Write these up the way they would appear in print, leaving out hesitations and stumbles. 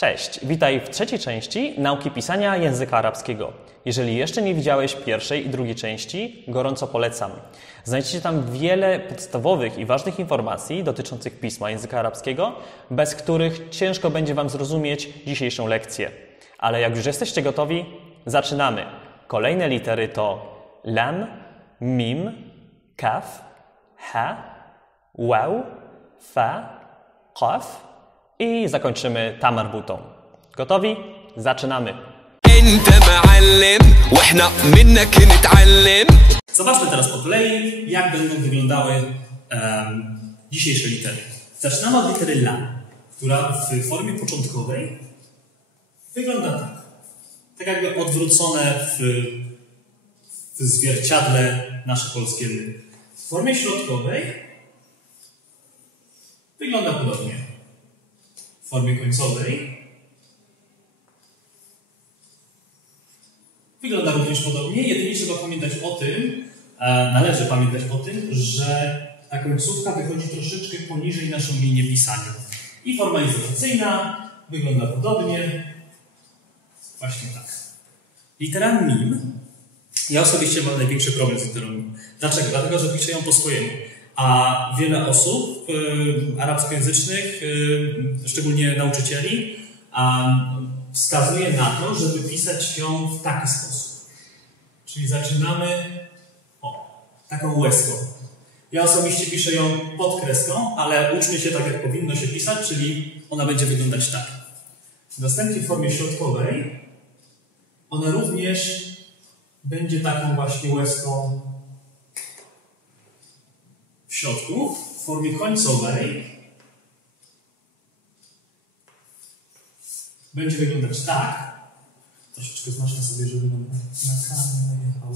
Cześć, witaj w trzeciej części nauki pisania języka arabskiego. Jeżeli jeszcze nie widziałeś pierwszej i drugiej części, gorąco polecam. Znajdziecie tam wiele podstawowych i ważnych informacji dotyczących pisma języka arabskiego, bez których ciężko będzie Wam zrozumieć dzisiejszą lekcję. Ale jak już jesteście gotowi, zaczynamy. Kolejne litery to lam, mim, kaf, ha, waw, fa, qaf i zakończymy ta marbutą. Gotowi? Zaczynamy! Zobaczmy teraz po kolei, jak będą wyglądały dzisiejsze litery. Zaczynamy od litery la, która w formie początkowej wygląda tak. Tak jakby odwrócone w zwierciadle nasze polskie ly. W formie środkowej wygląda podobnie. W formie końcowej wygląda również podobnie, jedynie trzeba pamiętać o tym, należy pamiętać o tym, że ta końcówka wychodzi troszeczkę poniżej naszą linię pisania. I forma izolacyjna wygląda podobnie, właśnie tak. Litera mim. Ja osobiście mam największy problem z literą mim. Dlaczego? Dlatego, że piszę ją po swojemu. A wiele osób arabskojęzycznych, szczególnie nauczycieli, wskazuje na to, żeby pisać ją w taki sposób. Czyli zaczynamy taką łezką. Ja osobiście piszę ją pod kreską, ale uczmy się tak, jak powinno się pisać, czyli ona będzie wyglądać tak. Następnie w formie środkowej ona również będzie taką właśnie łezką w środku. W formie końcowej będzie wyglądać tak. Troszeczkę znaczę sobie, żeby nam na karmę najechało.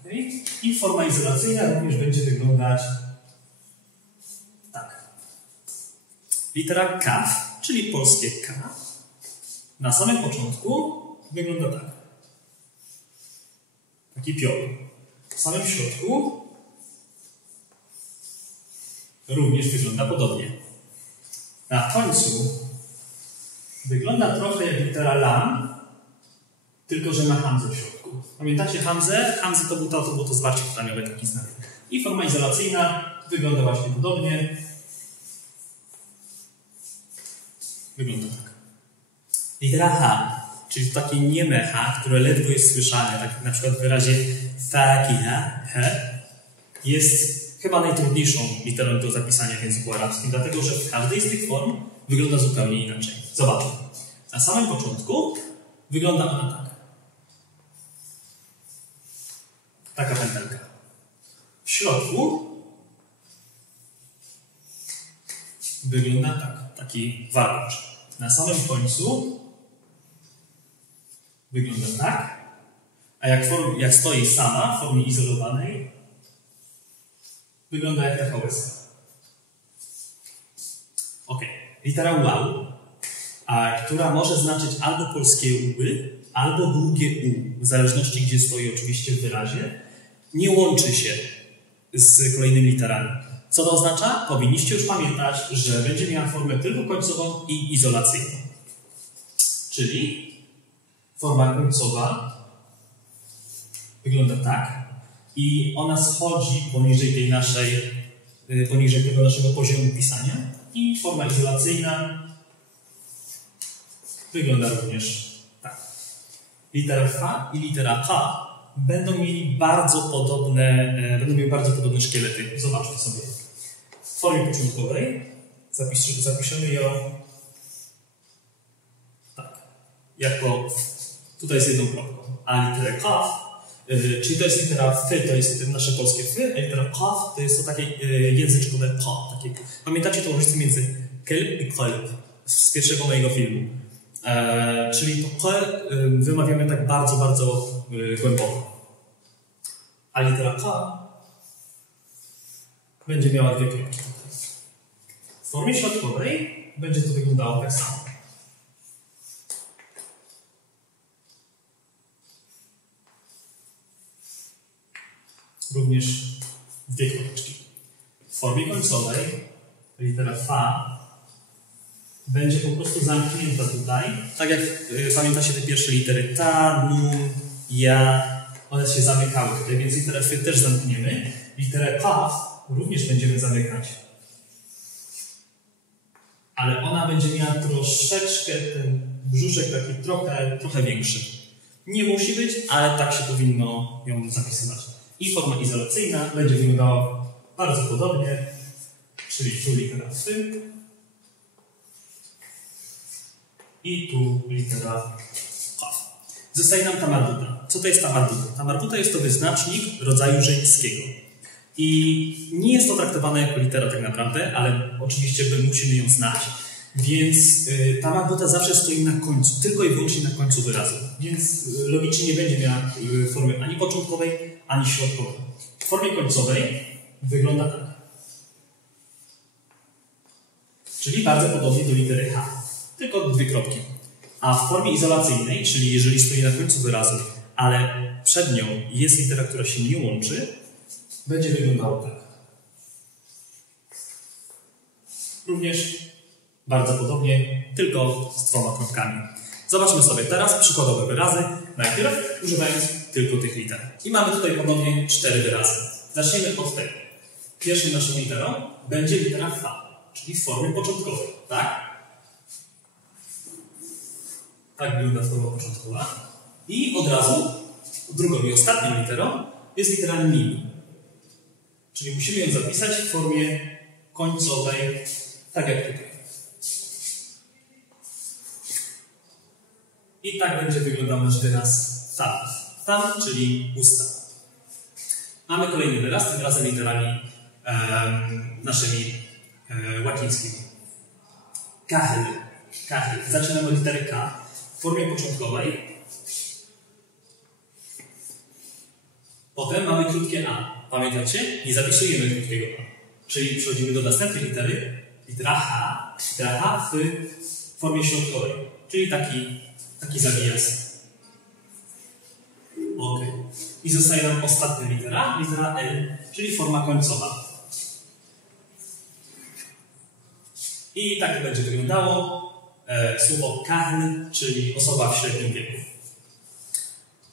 Okay. I forma izolacyjna również będzie wyglądać tak. Litera kaf, czyli polskie K, na samym początku wygląda tak. Taki piorun. W samym środku również wygląda podobnie. Na końcu wygląda trochę jak litera lam, tylko że ma hamzę w środku. Pamiętacie hamzę? Hamzę to było to zwarcie pytaniowe, taki znak. I forma izolacyjna wygląda właśnie podobnie. Wygląda tak. Litera H, czyli takie nieme H, które ledwo jest słyszane, tak jak na przykład w wyrazie fakiha, he, jest chyba najtrudniejszą literą do zapisania w języku arabskim, dlatego że w każdej z tych form wygląda zupełnie inaczej. Zobaczmy. Na samym początku wygląda ona tak. Taka pętelka. W środku wygląda tak. Taki warkocz. Na samym końcu wygląda tak. A jak stoi sama w formie izolowanej, wygląda jak taka łezka. Ok. Litera wow, która może znaczyć albo polskie ły, albo długie u, w zależności gdzie stoi oczywiście w wyrazie, nie łączy się z kolejnymi literami. Co to oznacza? Powinniście już pamiętać, że będzie miała formę tylko końcową i izolacyjną. Czyli forma końcowa wygląda tak i ona schodzi poniżej tego naszego poziomu pisania i forma izolacyjna wygląda również tak. Litera F i litera H będą miały bardzo podobne szkielety. Zobaczmy sobie. W formie początkowej zapiszemy ją tak. Tutaj jest jedną kropką. A literę Kaf, czyli to jest litera F, to jest nasze polskie F, a litera Kaf to jest to takie języczkowe K. Pamiętacie to różnicę między kelb i kolb z pierwszego mojego filmu. Czyli to K wymawiamy tak bardzo, bardzo głęboko. A litera K będzie miała dwie kropki. W formie środkowej będzie to wyglądało tak samo. Również dwie kropeczki. W formie końcowej litera F będzie po prostu zamknięta tutaj. Tak jak pamiętacie te pierwsze litery ta, nu, ja, one się zamykały tutaj, więc literę F też zamkniemy. Literę K również będziemy zamykać. Ale ona będzie miała troszeczkę ten brzuszek taki trochę większy. Nie musi być, ale tak się powinno ją zapisywać. I forma izolacyjna będzie wyglądała bardzo podobnie, czyli tu litera F i tu litera K. Zostaje nam ta marbuta. Co to jest ta marbuta? Ta marbuta jest to wyznacznik rodzaju żeńskiego. I nie jest to traktowane jako litera tak naprawdę, ale oczywiście musimy ją znać. Więc ta marbuta zawsze stoi na końcu, tylko i wyłącznie na końcu wyrazu. Więc logicznie nie będzie miała formy ani początkowej, ani środkowej. W formie końcowej wygląda tak. Czyli bardzo podobnie do litery H, tylko dwie kropki. A w formie izolacyjnej, czyli jeżeli stoi na końcu wyrazu, ale przed nią jest litera, która się nie łączy, będzie wyglądało tak. Również bardzo podobnie, tylko z dwoma kropkami. Zobaczmy sobie teraz przykładowe wyrazy, najpierw używając tylko tych liter. I mamy tutaj ponownie 4 wyrazy. Zaczniemy od tego. Pierwszą naszą literą będzie litera F, czyli w formie początkowej, tak? Tak wygląda forma początkowa. I od razu drugą i ostatnią literą jest litera MIM. Czyli musimy ją zapisać w formie końcowej, tak jak tutaj. I tak będzie wyglądał nasz wyraz thumb. Thumb, czyli usta. Mamy kolejny wyraz, tym razem literami naszymi łacińskimi. Kahl. Kahl. Zaczynamy od litery K w formie początkowej. Potem mamy krótkie A. Pamiętacie? Nie zapisujemy krótkiego A. Czyli przechodzimy do następnej litery. Litera H. Litera H w formie środkowej. Czyli taki zawijas. Ok. I zostaje nam ostatnia litera L, czyli forma końcowa. I tak to będzie wyglądało słowo kahl, czyli osoba w średnim wieku.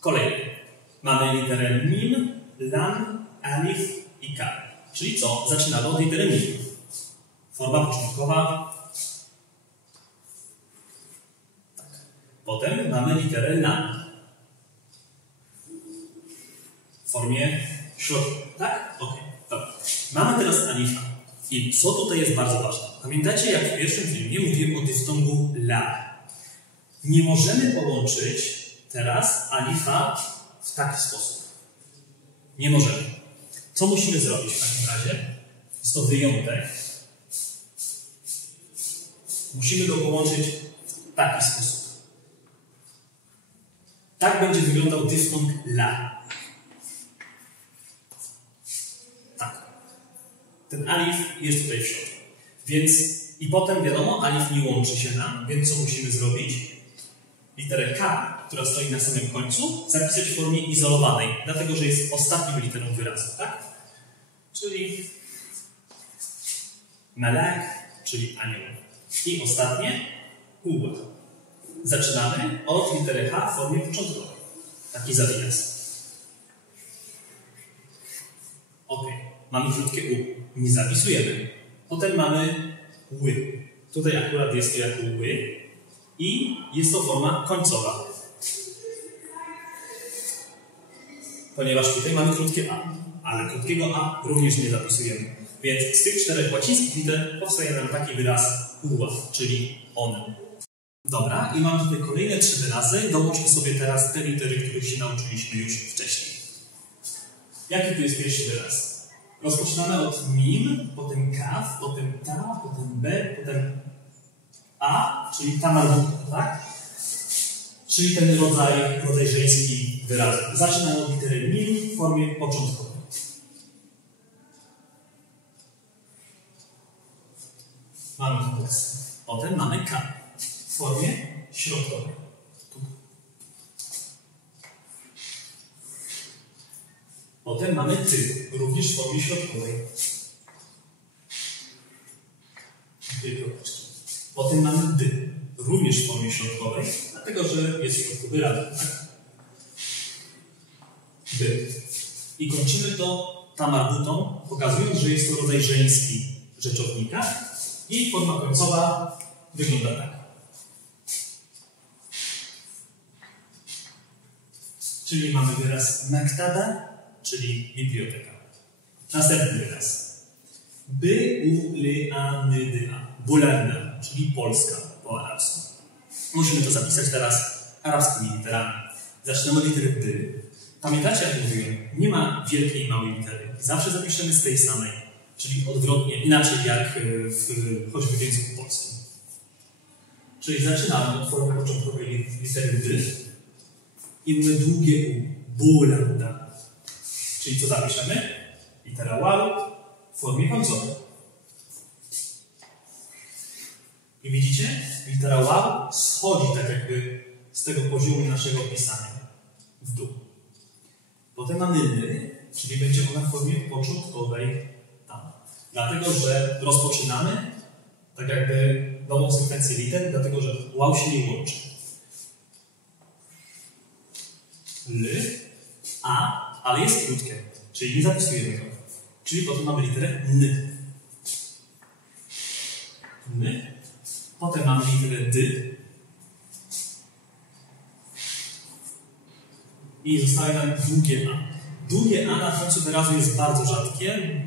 Kolejnie. Mamy literę mim, lam, alif i ka. Czyli co? Zaczynamy od litery mim. Forma początkowa. Tak. Potem mamy literę lam. W formie środkowej. Tak? Ok. Dobra. Mamy teraz alifa. I co tutaj jest bardzo ważne? Pamiętacie, jak w pierwszym filmie mówiłem o dyftongu la. Nie możemy połączyć teraz alifa w taki sposób. Nie możemy. Co musimy zrobić w takim razie? Jest to wyjątek. Musimy go połączyć w taki sposób. Tak będzie wyglądał dyftong la. Tak. Ten alif jest tutaj w środku. Więc i potem wiadomo, alif nie łączy się nam, więc co musimy zrobić? Literę K, która stoi na samym końcu, zapisać w formie izolowanej, dlatego że jest ostatnią literą wyrazu, tak? Czyli melek, czyli anioł. I ostatnie Huwa. Zaczynamy od litery H w formie początkowej. Taki zawijas. Ok. Mamy krótkie U. Nie zapisujemy. Potem mamy ły. Tutaj akurat jest to jako ły. I jest to forma końcowa. Ponieważ tutaj mamy krótkie A. Ale krótkiego A również nie zapisujemy. Więc z tych 4 łacińskich liter powstaje nam taki wyraz uła, czyli on. Dobra, i mamy tutaj kolejne 3 wyrazy. Dołączmy sobie teraz te litery, których się nauczyliśmy już wcześniej. Jaki tu jest pierwszy wyraz? Rozpoczynamy od mim, potem kaf, potem ta, potem b, potem a, czyli ta marbuta, tak? Czyli ten rodzaj żeński wyrazu. Zaczynamy od litery mim w formie początkowej. Mamy to tekst. Potem mamy K w formie środkowej. Tu. Potem mamy ty, również w formie środkowej. 2 kropeczki. Potem mamy D, również w formie środkowej, dlatego że jest w środku wyrazu, tak? D. I kończymy to tamarbutą, pokazując, że jest to rodzaj żeński rzeczownika. I forma końcowa wygląda tak. Czyli mamy wyraz maktaba, czyli biblioteka. Następny wyraz. B-U-L-A-N-D-A. Bulanda, czyli Polska po arabsku. Musimy to zapisać teraz arabskimi literami. Zaczynamy od litery B. Pamiętacie, jak mówiłem, nie ma wielkiej i małej litery. Zawsze zapiszemy z tej samej, czyli odwrotnie, inaczej jak choćby w języku polskim. Czyli zaczynamy od formy początkowej litery B i mamy długie U. Bulanda. Czyli co zapiszemy? Litera wow w formie końcowej. I widzicie? Litera wow schodzi tak jakby z tego poziomu naszego pisania w dół. Potem mamy ny, czyli będzie ona w formie początkowej tam. Dlatego, że rozpoczynamy tak jakby nową sekwencję liter, dlatego, że wow się nie łączy. L, a, ale jest krótkie, czyli nie zapisujemy go. Czyli potem mamy literę n. N. Potem mamy literę d. I zostaje nam długie a. Długie a na końcu wyrazu jest bardzo rzadkie,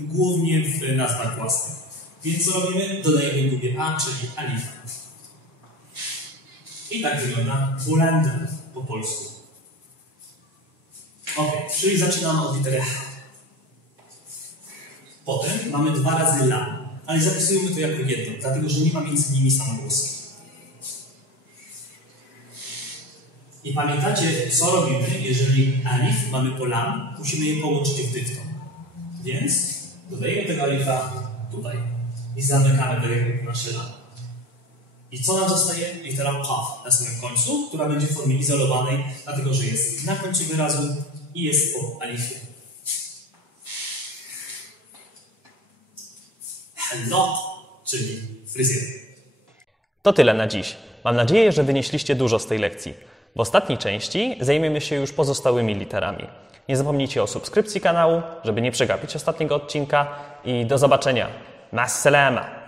głównie w nazwach własnych. Więc co robimy? Dodajemy długie a, czyli alifa. I tak wygląda Bulanda po polsku. Ok, czyli zaczynamy od litery H. Potem mamy 2 razy la, ale zapisujemy to jako jedno, dlatego że nie ma między nimi samogłoski. I pamiętacie, co robimy, jeżeli alif mamy po lam, musimy je połączyć w dyfton. Więc dodajemy tego alifa tutaj i zamykamy tak jakby nasze lam. I co nam zostaje? Litera qaf na samym końcu, która będzie w formie izolowanej, dlatego że jest na końcu wyrazu i jest po alifie. Hallot, czyli fryzjer. To tyle na dziś. Mam nadzieję, że wynieśliście dużo z tej lekcji. W ostatniej części zajmiemy się już pozostałymi literami. Nie zapomnijcie o subskrypcji kanału, żeby nie przegapić ostatniego odcinka i do zobaczenia. Ma'as salama.